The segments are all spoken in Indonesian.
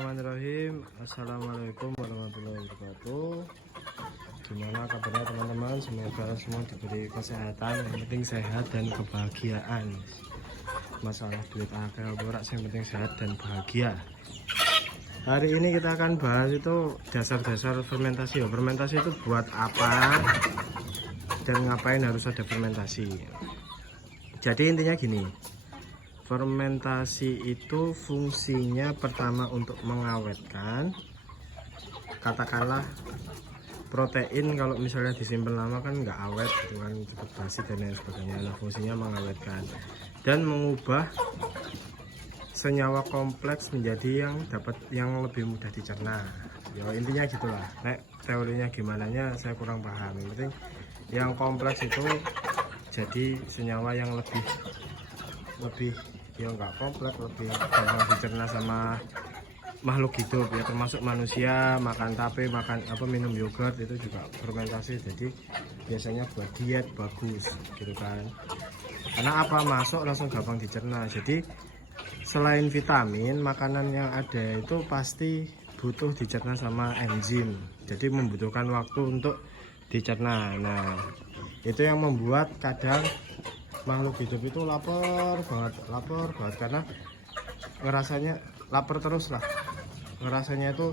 Bismillahirrahmanirrahim. Assalamualaikum warahmatullahi wabarakatuh. Gimana kabarnya teman-teman? Semoga semua diberi kesehatan, yang penting sehat dan kebahagiaan. Masalah duit akeh ora, yang penting sehat dan bahagia. Hari ini kita akan bahas itu dasar-dasar fermentasi. Fermentasi itu buat apa dan ngapain harus ada fermentasi. Jadi intinya gini, fermentasi itu fungsinya pertama untuk mengawetkan, katakanlah protein kalau misalnya disimpan lama kan nggak awet, itu kan cepat basi dan lain sebagainya. Nah, fungsinya mengawetkan dan mengubah senyawa kompleks menjadi yang lebih mudah dicerna. Ya intinya gitulah. Teorinya gimana nya saya kurang paham. Yang penting yang kompleks itu jadi senyawa yang lebih ya nggak kompleks, lebih gampang dicerna sama makhluk hidup ya, termasuk manusia. Makan tape, makan apa, minum yogurt itu juga fermentasi, jadi biasanya buat diet bagus gitu kan, karena apa, masuk langsung gampang dicerna. Jadi selain vitamin, makanan yang ada itu pasti butuh dicerna sama enzim, jadi membutuhkan waktu untuk dicerna. Nah itu yang membuat kadang makhluk hidup itu lapar banget karena ngerasanya lapar terus lah, ngerasanya itu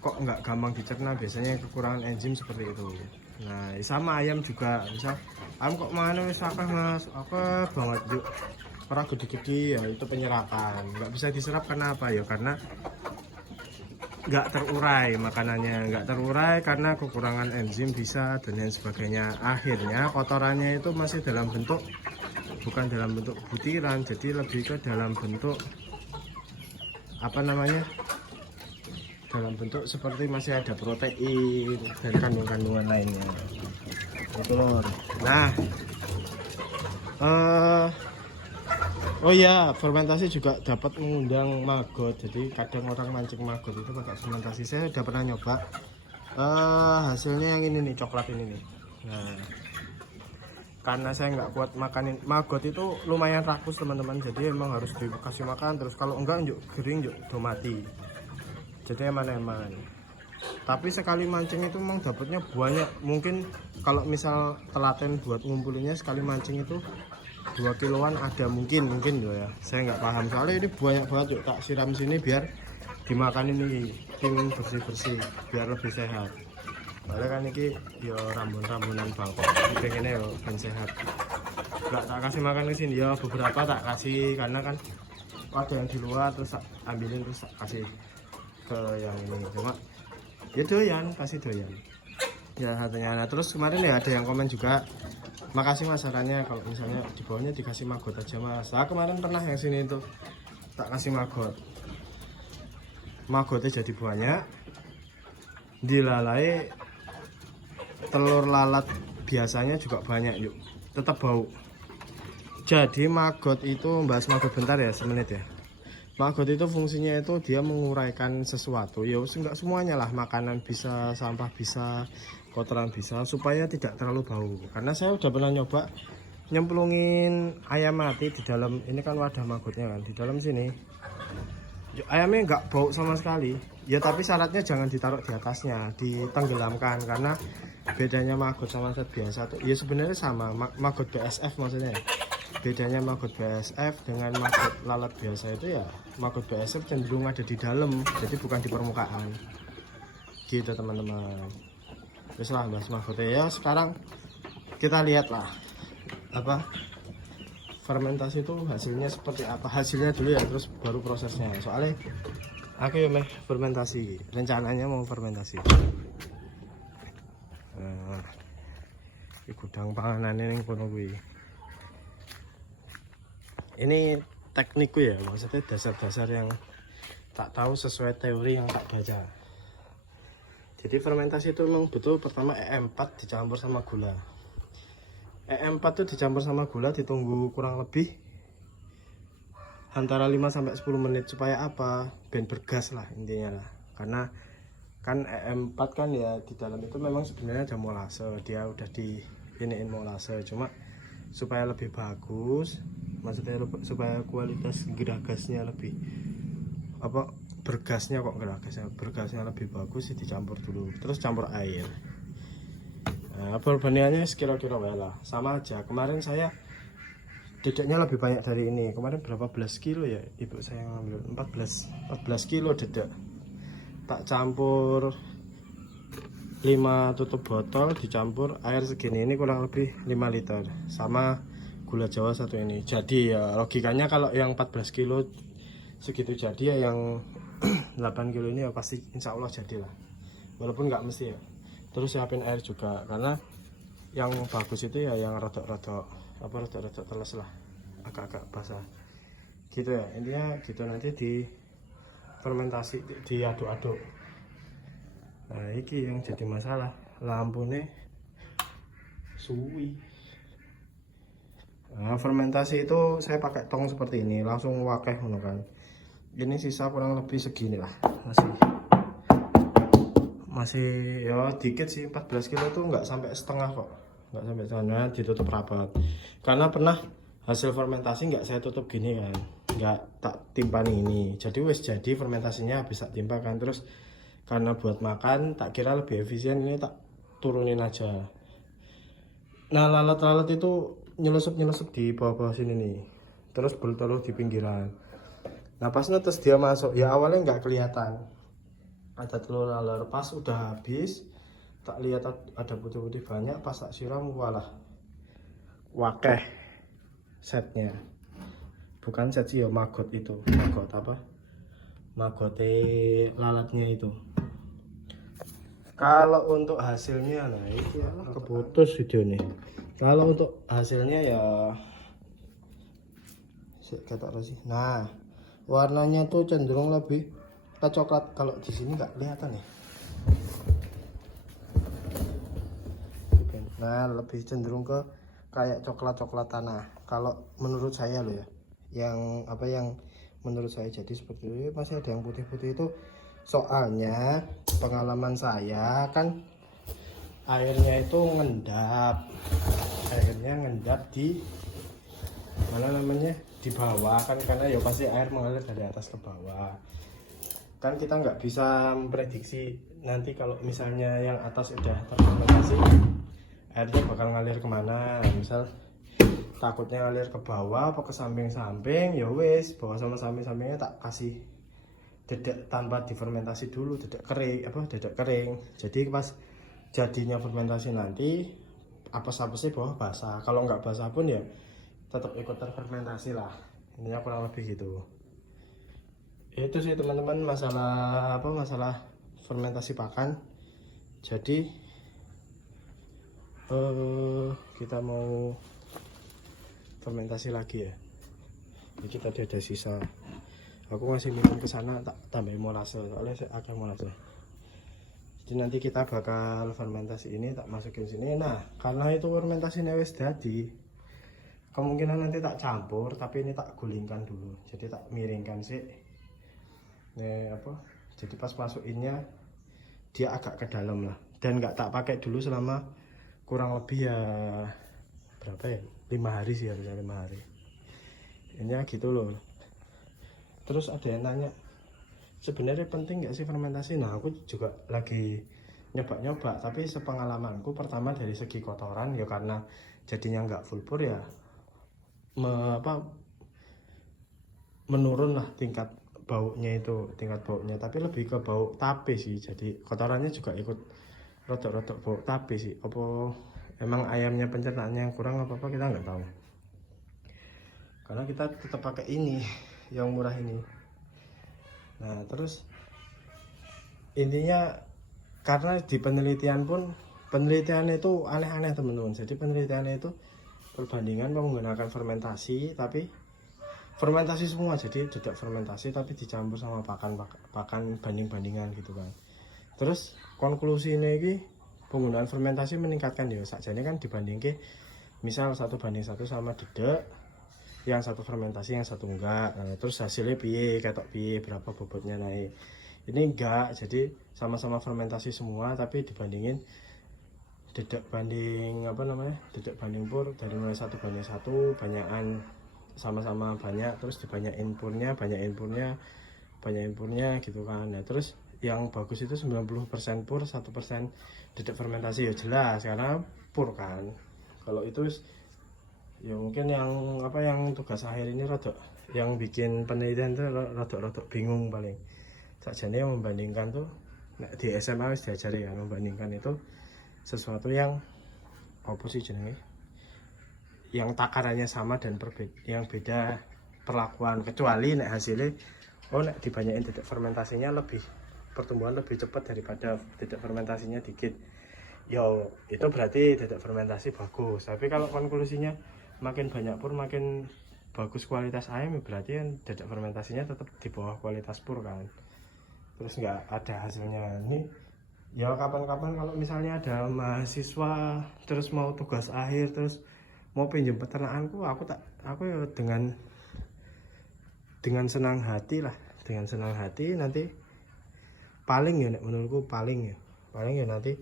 kok nggak gampang dicerna, biasanya kekurangan enzim seperti itu. Nah sama ayam juga, misal ayam kok mana wis akeh mas, akeh banget yuk ora gede-gede, ya itu penyerapan nggak bisa diserap. Karena apa ya, karena nggak terurai makanannya, nggak terurai karena kekurangan enzim bisa dan lain sebagainya. Akhirnya kotorannya itu masih dalam bentuk, bukan dalam bentuk butiran, jadi lebih ke dalam bentuk apa namanya, dalam bentuk seperti masih ada protein dan kandungan-kandungan lainnya itu lor. Nah oh ya, fermentasi juga dapat mengundang maggot. Jadi kadang orang mancing maggot itu pakai fermentasi. Saya udah pernah nyoba. Hasilnya yang ini nih, coklat ini nih. Nah, karena saya nggak kuat makanin maggot, itu lumayan rakus teman-teman. Jadi emang harus dikasih makan terus. Kalau enggak yuk kering, yuk udah mati. Jadi eman-eman. Tapi sekali mancing itu memang dapatnya banyak. Mungkin kalau misal telaten buat ngumpulinnya sekali mancing itu 2 kiloan ada, mungkin ya, saya nggak paham soalnya ini banyak banget. Yuk tak siram sini biar dimakan ini tim bersih biar lebih sehat. Soalnya kan ini ya rambun-rambunan bangkok, pengennya ya ben sehat. Nggak tak kasih makan ke sini ya, beberapa tak kasih karena kan ada yang di luar, terus ambilin terus kasih ke yang ini. Cuma ya doyan, kasih doyan ya satunya. Nah terus kemarin ya ada yang komen juga, makasih mas sarannya kalau misalnya di bawahnya dikasih maggot aja mas. Saya kemarin pernah yang sini itu tak kasih maggotnya jadi banyak, dilalai telur lalat biasanya juga banyak yuk, tetap bau. Jadi maggot itu, bahas maggot bentar ya, semenit ya. Maggot itu fungsinya itu dia menguraikan sesuatu ya, enggak semuanya lah, makanan bisa, sampah bisa, kotoran bisa, supaya tidak terlalu bau. Karena saya udah pernah nyoba nyemplungin ayam mati di dalam ini kan, wadah maggotnya kan di dalam sini, ayamnya nggak bau sama sekali ya. Tapi syaratnya jangan ditaruh di atasnya, ditenggelamkan. Karena bedanya maggot sama set biasa tuh ya sebenarnya sama, maggot BSF maksudnya. Bedanya maggot BSF dengan maggot lalat biasa itu ya, maggot BSF cenderung ada di dalam, jadi bukan di permukaan gitu teman-teman. Terus lah bahas maggotnya ya. Sekarang kita lihat lah apa fermentasi itu hasilnya seperti apa, hasilnya dulu ya, terus baru prosesnya. Soalnya aku ya fermentasi, rencananya mau fermentasi. Nah, di gudang panganan ini kono kuwi. Ini teknikku ya, maksudnya dasar-dasar yang tak tahu sesuai teori yang tak baca. Jadi fermentasi itu memang betul, pertama EM4 dicampur sama gula. EM4 itu dicampur sama gula, ditunggu kurang lebih antara 5-10 menit. Supaya apa? Ben bergas lah intinya lah. Karena kan EM4 kan ya di dalam itu memang sebenarnya ada molase, dia udah diiniin molase, cuma supaya lebih bagus, maksudnya supaya kualitas gerah gasnya lebih apa bergasnya kok enggak gasnya, bergasnya lebih bagus sih dicampur dulu terus campur air. Nah, perbandingannya kira-kira lah sama aja. Kemarin saya dedeknya lebih banyak dari ini. Kemarin berapa belas kilo ya ibu saya ngambil 14 kilo dedek. Tak campur 5 tutup botol, dicampur air segini, ini kurang lebih 5 liter sama gula jawa satu ini. Jadi ya logikanya kalau yang 14 kilo segitu jadi ya yang 8 kilo ini ya pasti insya Allah jadilah, walaupun nggak mesti ya. Terus siapin air juga karena yang bagus itu ya yang rodok-rodok teles lah, agak-agak basah gitu ya. Intinya gitu, nanti di fermentasi diaduk-aduk. Nah ini yang jadi masalah, lampunya suwi. Nah, fermentasi itu saya pakai tong seperti ini, langsung wakeh kan. Ini sisa kurang lebih segini lah, masih ya dikit sih. 14 kilo tuh nggak sampai setengah kok, nggak sampai setengah. Ditutup rapat karena pernah hasil fermentasi nggak saya tutup gini kan, nggak tak timpani ini. Jadi wes jadi fermentasinya bisa timpakan. Terus karena buat makan tak kira lebih efisien, ini tak turunin aja. Nah lalat-lalat itu nyelusup di bawah-bawah sini nih, terus bertelur di pinggiran. Nah pas netes dia masuk ya awalnya nggak kelihatan ada telur lalat, pas udah habis tak lihat ada putih-putih banyak, pas tak siram walah wakeh setnya. Bukan set sih ya, maggot itu, maggot apa, magote lalatnya itu. Kalau untuk hasilnya, nah itu ya keputus video nih. Kalau untuk hasilnya ya kata sih, nah warnanya tuh cenderung lebih ke coklat. Kalau di sini nggak kelihatan ya. Nah lebih cenderung ke kayak coklat tanah kalau menurut saya loh ya. Yang apa yang menurut saya jadi seperti itu. Masih ada yang putih-putih itu, soalnya pengalaman saya kan airnya itu ngendap di mana namanya, di bawah kan, karena ya pasti air mengalir dari atas ke bawah kan. Kita nggak bisa memprediksi nanti kalau misalnya yang atas udah terfermentasi airnya bakal ngalir kemana. Misal takutnya ngalir ke bawah apa ke samping-samping, ya wes bawah sama samping-sampingnya tak kasih dedek tanpa difermentasi dulu, dedek kering. Jadi pas jadinya fermentasi nanti apes-apesnya bawah basah. Kalau nggak basah pun ya tetap ikut terfermentasi lah. Intinya kurang lebih gitu. Itu sih teman-teman masalah fermentasi pakan. Jadi kita mau fermentasi lagi ya. Ini kita ada sisa. Aku masih minum ke sana tak tambahin molase, soalnya saya akan molase. Jadi nanti kita bakal fermentasi ini tak masukin sini. Nah karena itu fermentasinya wis jadi, kemungkinan nanti tak campur, tapi ini tak gulingkan dulu. Jadi tak miringkan sih. Nih apa? Jadi pas masukinnya dia agak ke dalam lah. Dan nggak tak pakai dulu selama kurang lebih ya berapa ya? 5 hari sih, harusnya 5 hari. Ini gitu loh. Terus ada yang nanya, sebenarnya penting nggak sih fermentasi? Nah aku juga lagi nyoba-nyoba, tapi sepengalamanku pertama dari segi kotoran ya, karena jadinya nggak full bore ya, menurun lah tingkat baunya, tapi lebih ke bau tape sih. Jadi kotorannya juga ikut rodok-rodok bau tape sih. Apa emang ayamnya pencernaannya yang kurang apa kita nggak tahu, karena kita tetap pakai ini yang murah ini. Nah terus intinya karena di penelitian itu aneh-aneh teman-teman. Jadi penelitiannya itu perbandingan menggunakan fermentasi, tapi fermentasi semua, jadi tidak fermentasi tapi dicampur sama pakan banding-bandingan gitu kan. Terus konklusi ini penggunaan fermentasi meningkatkan ya sakjane kan, dibandingke misal 1:1 sama dedek, yang satu fermentasi yang satu enggak. Nah, terus hasilnya ketok piye, berapa bobotnya naik. Ini enggak, jadi sama-sama fermentasi semua, tapi dibandingin dedek banding pur, dari mulai 1:1 banyakan sama-sama banyak, terus dibanyakin purnya banyakin purnya gitu kan. Nah terus yang bagus itu 90% pur, 1% dedek fermentasi, ya jelas karena pur kan. Kalau itu ya mungkin yang apa, yang tugas akhir ini rodok, yang bikin penelitian tuh rodok bingung paling. Sakjane yang membandingkan tuh, nah, di SMA wis diajari ya, membandingkan itu sesuatu yang apa sih jenenge, yang takarannya sama dan yang beda perlakuan, kecuali nek hasilnya nek dibanyakin dedek fermentasinya lebih, pertumbuhan lebih cepat daripada dedek fermentasinya dikit, yo itu berarti dedek fermentasi bagus. Tapi kalau konklusinya makin banyak pur makin bagus kualitas ayam, berarti kan dedek fermentasinya tetap di bawah kualitas pur kan, terus nggak ada hasilnya. Ini ya kapan-kapan kalau misalnya ada mahasiswa terus mau tugas akhir terus mau pinjam peternakanku, aku ya dengan senang hati lah, dengan senang hati. Nanti paling ya menurutku paling ya nanti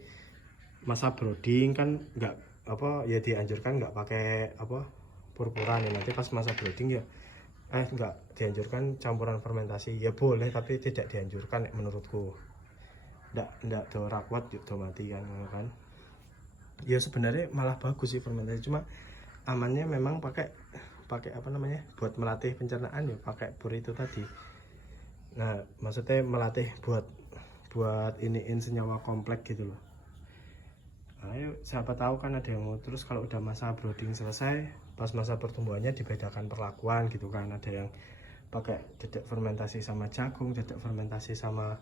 masa brooding kan nggak apa ya, dianjurkan nggak pakai apa pur-puran ya. Nanti pas masa brooding ya nggak dianjurkan campuran fermentasi, ya boleh tapi tidak dianjurkan menurutku. Nggak do rakwat yuk do mati kan. Ya sebenarnya malah bagus sih fermentasi, cuma amannya memang pakai apa namanya, buat melatih pencernaan ya pakai pur itu tadi. Nah maksudnya melatih buat iniin senyawa kompleks gitu loh. Ayo siapa tahu kan ada yang mau, terus kalau udah masa brooding selesai, pas masa pertumbuhannya dibedakan perlakuan gitu kan. Ada yang pakai dedek fermentasi sama jagung, dedek fermentasi sama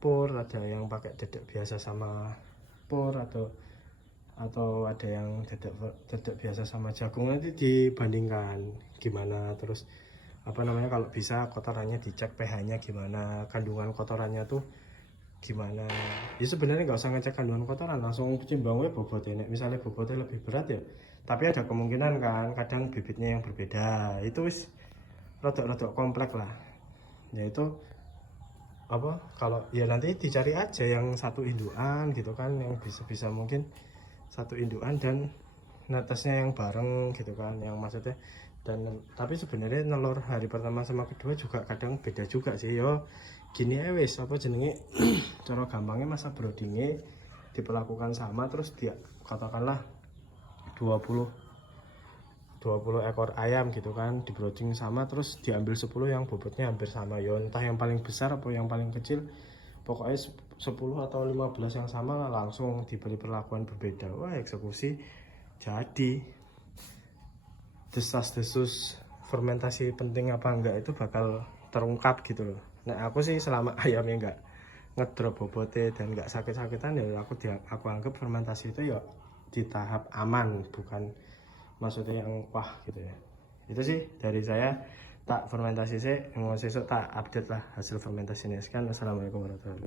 pur, ada yang pakai dedek biasa sama pur, atau ada yang dedek biasa sama jagung. Nanti dibandingkan gimana, terus apa namanya, kalau bisa kotorannya dicek, pH-nya gimana, kandungan kotorannya tuh gimana. Ya sebenarnya nggak usah ngecek kandungan kotoran, langsung cimbangnya bobotnya. Misalnya bobotnya lebih berat ya, tapi ada kemungkinan kan kadang bibitnya yang berbeda, itu wis rodok kompleks lah. Yaitu apa, kalau ya nanti dicari aja yang satu indukan gitu kan, yang bisa mungkin satu indukan dan netesnya yang bareng gitu kan, yang maksudnya. Dan tapi sebenarnya nelur hari pertama sama kedua juga kadang beda juga sih yo. Gini wis apa jenenge cara gampangnya masa broodingnya diperlakukan sama, terus dia katakanlah 20 ekor ayam gitu kan, di brooding sama, terus diambil 10 yang bobotnya hampir sama ya, entah yang paling besar atau yang paling kecil, pokoknya 10 atau 15 yang sama langsung diberi perlakuan berbeda. Wah eksekusi jadi. Desas-desus fermentasi penting apa enggak itu bakal terungkap gitu loh. Nah aku sih selama ayamnya enggak ngedrop bobotnya dan enggak sakit-sakitan ya aku anggap fermentasi itu ya di tahap aman, bukan maksudnya yang wah gitu ya. Itu sih dari saya. Tak fermentasi sih, mau sesuk tak update lah hasil fermentasinya. Sekian, wassalamualaikum warahmatullahi wabarakatuh.